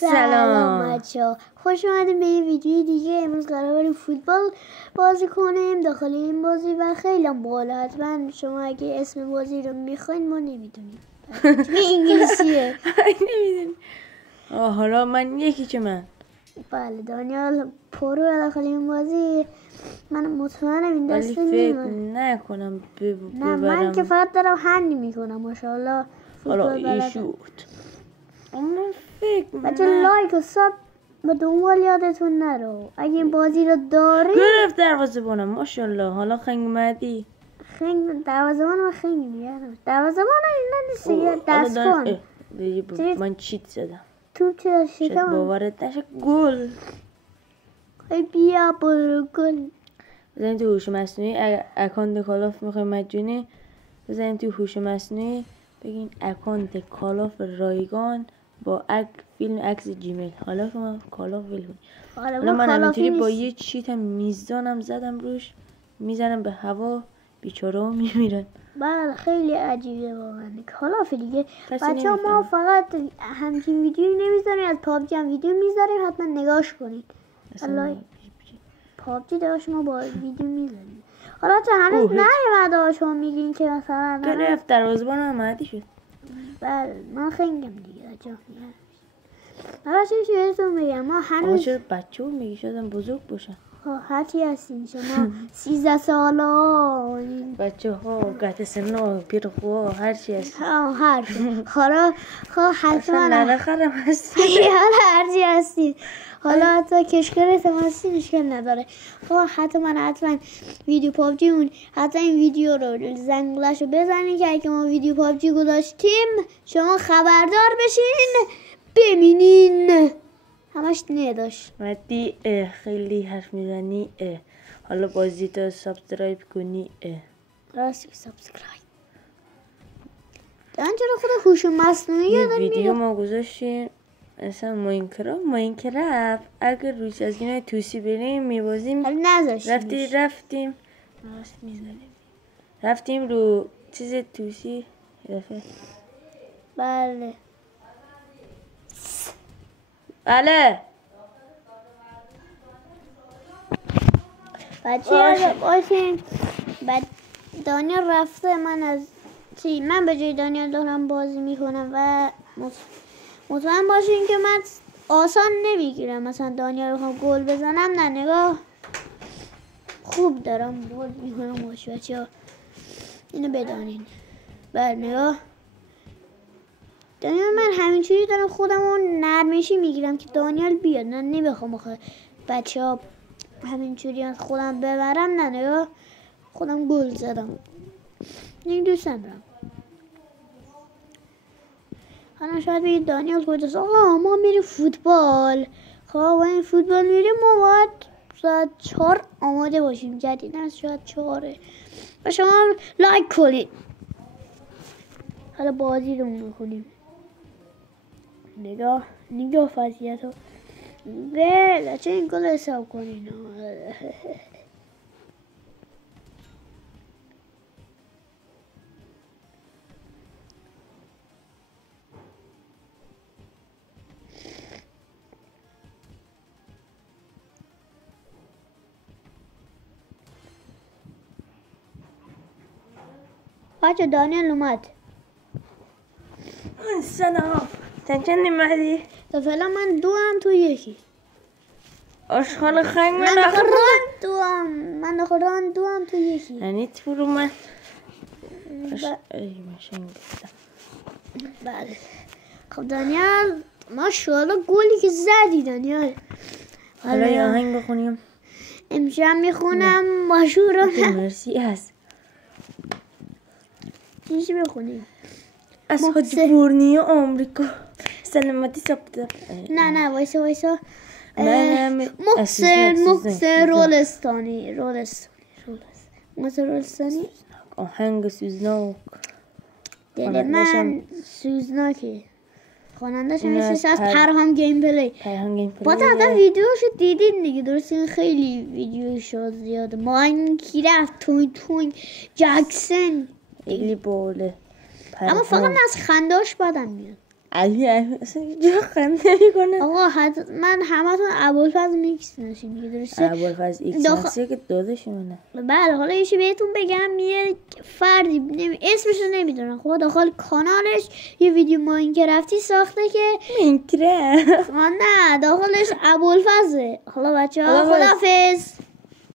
سلام بچه‌ها، خوش اومدیم به یه ویدیو دیگه. امروز قرار بریم فوتبال بازی کنیم داخل این بازی و خیلی هم باحال. حتما شما اگه اسم بازی رو میخواین ما نمیدونیم انگلیسیه. نمیدونی. حالا من یکی که من بله دانیال پرو داخل این بازی. من مطمئنم این ولی دسته فکر میمونه. نکنم نه من که فقط دارم هندی میکنم ماشاءالله. حالا فوتبال این بلدم. شوت اما فکر بچه لایک و ساب به دنبال یادتون نرو. اگه این بازی رو داری گرفت دروازه بانم ماشاءالله. حالا خنگ مدی خنگ دروازه‌بان و خنگ میگردم. دروازه‌بان اینا نیست یه دست کن. من چیت زدم. توپ چرا شاید شکم؟ باورت نشه گل. ای بیا برو گل. بزنید تو هوش مصنوعی اکانت کالاف میخوای مجانی. بزنید تو هوش مصنوعی بگین اکانت کالاف رایگان با فیلم عکس جیمیل. حالا که من کالاف ویل کنیم. حالا من همینطوری با یه چیت هم میزانم زدم روش میزنم به هوا بیچاره ها میمیرن. بله خیلی عجیبه واقعا کالاف دیگه. بچه ما فقط همچین ویدیویی نمیذاریم، از پابجی هم ویدیو میذاریم، حتما نگاش کنید. الله پابجی داشت ما با ویدیو میذاریم. حالا چه هنوز نیومده شما میگین که مثلا گرفت دروازه‌بان هم عادی شد. بله من خنگم دیگه بچه حالا چه بهتون بگم ما هنوز آقا چرا بچه ها میگی شدم بزرگ باشن. هرچی هستین شما 13 ساله بچه ها گت سنا پیرخوا هرچی هستین هرچی حالا حتما نرخرم هستین هرچی هستین. حالا حتی کشکرت هم هستین اشکال نداره. حتما ویدیو پابجی مون حتی این ویدیو رو زنگولش رو بزنین که اگه ما ویدیو پابجی گذاشتیم شما خبردار بشین ببینین. همش نداشت مدی خیلی حرف میزنی. حالا بازی تا سابسکرایب کنی. راستی سابسکرایب دارن چرا خود هوش مصنوعی یه ویدیو ما گذاشتیم مثلا ماینکرافت اگر روش از اینای توسی بریم میبازیم. رفتیم رفتیم رو چیز توسی بله بچه باشین. دانیال رفته من به جای دانیال دارم بازی میکنم و مطمئن باشین که من آسان نمیگیرم. مثلا دانیال رو گل بزنم نه نگاه خوب دارم بازی میکنم. باش بچه ها اینو بدانین. بله نگاه دانیال من همینجوری دارم خودم رو نرمشی میگیرم که دانیال بیاد. نه نمیخوام بچه ها همینجوری از خودم ببرم. نه نگاه خودم گل زدم. این دوست ندارم. حالا شاید بگید دانیال کجاست. آقا ما میریم فوتبال. خب این فوتبال میریم ما باید ساعت 4 آماده باشیم. جدیدن ساعت 4 و شما لایک کنید. حالا بازی رو میکنیم. نگاه فضیحت رو چه این گل حساب کنین. بچه دانیال اومد. سلام چند نمیدی؟ تا فعلا من 2 تو 1. آشغال خنگ من داخل 2 تو 1. یعنی تو رو من ماشین گفتم. بله خب دانیال ماشاءالله گلی که زدی دانیال. حالا یه آهنگ بخونیم. امشب میخونم ماشورانه مرسی هست. چیشی بخونیم از کالیفرنیا آمریکا سلامتی ثابت. نه وایسا محسن رولستانی آهنگ سوزناک. دل من سوزناکه. خواننده‌ش مثل از پرهام گیم پلی. با تا ویدیوشو دیدین دیگه درسته. خیلی ویدیوشو زیاده. ماینکرافت توین جکسن خیلی باله. اما فقط از خنداش بدم میاد. علی اصلا جو خنده میکنه. آقا من همتون ابوالفضل میشناسین دیگه، درسته؟ ابوالفضل ایکس نفسیه که داداشمونه. بله حالا یه چی بهتون بگم، یه فردی اسمشو نمیدونم، خب داخل کانالش یه ویدیو ماینکرافتی ساخته که مینکرافت نه داخلش ابوالفضله. حالا بچه ها خداحافظ.